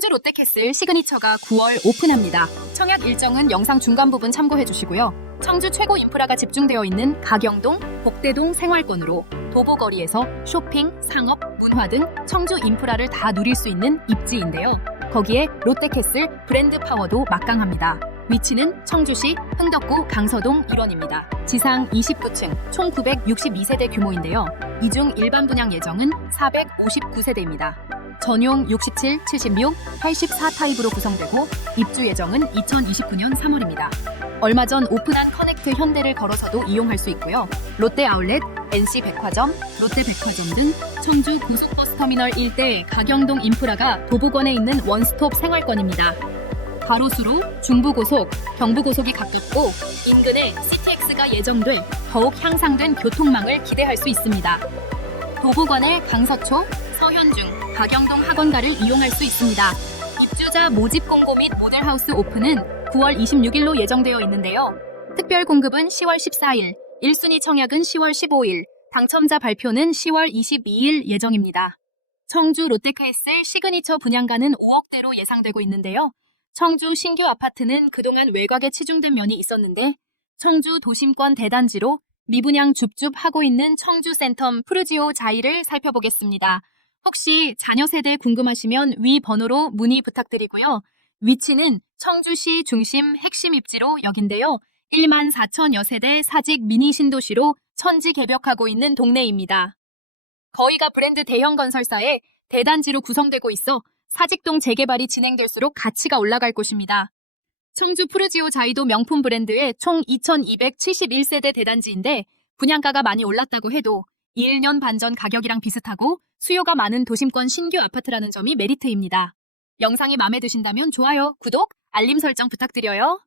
청주 롯데캐슬 시그니처가 9월 오픈합니다. 청약 일정은 영상 중간 부분 참고해 주시고요. 청주 최고 인프라가 집중되어 있는 가경동, 복대동 생활권으로 도보거리에서 쇼핑, 상업, 문화 등 청주 인프라를 다 누릴 수 있는 입지인데요. 거기에 롯데캐슬 브랜드 파워도 막강합니다. 위치는 청주시 흥덕구 강서동 1원입니다. 지상 29층, 총 962세대 규모인데요. 이 중 일반 분양 예정은 459세대입니다. 전용 67, 76, 84 타입으로 구성되고 입주 예정은 2029년 3월입니다. 얼마 전 오픈한 커넥트 현대를 걸어서도 이용할 수 있고요. 롯데 아울렛, NC 백화점, 롯데 백화점 등 청주 고속버스 터미널 일대 가경동 인프라가 도보권에 있는 원스톱 생활권입니다. 가로수로 중부고속, 경부고속이 가깝고 인근에 CTX가 예정돼 더욱 향상된 교통망을 기대할 수 있습니다. 도보관의 강서초, 서현중, 가경동 학원가를 이용할 수 있습니다. 입주자 모집 공고 및 모델하우스 오픈은 9월 26일로 예정되어 있는데요. 특별 공급은 10월 14일, 1순위 청약은 10월 15일, 당첨자 발표는 10월 22일 예정입니다. 청주 롯데캐슬 시그니처 분양가는 5억대로 예상되고 있는데요. 청주 신규 아파트는 그동안 외곽에 치중된 면이 있었는데 청주 도심권 대단지로 미분양 줍줍 하고 있는 청주 센텀 푸르지오 자이를 살펴보겠습니다. 혹시 자녀 세대 궁금하시면 위 번호로 문의 부탁드리고요. 위치는 청주시 중심 핵심 입지로 여긴데요. 1만 4천여 세대 사직 미니 신도시로 천지 개벽하고 있는 동네입니다. 거의가 브랜드 대형 건설사의 대단지로 구성되고 있어 사직동 재개발이 진행될수록 가치가 올라갈 곳입니다. 청주 푸르지오 자이도 명품 브랜드의 총 2271세대 대단지인데 분양가가 많이 올랐다고 해도 1년 반 전 가격이랑 비슷하고 수요가 많은 도심권 신규 아파트라는 점이 메리트입니다. 영상이 마음에 드신다면 좋아요, 구독, 알림 설정 부탁드려요.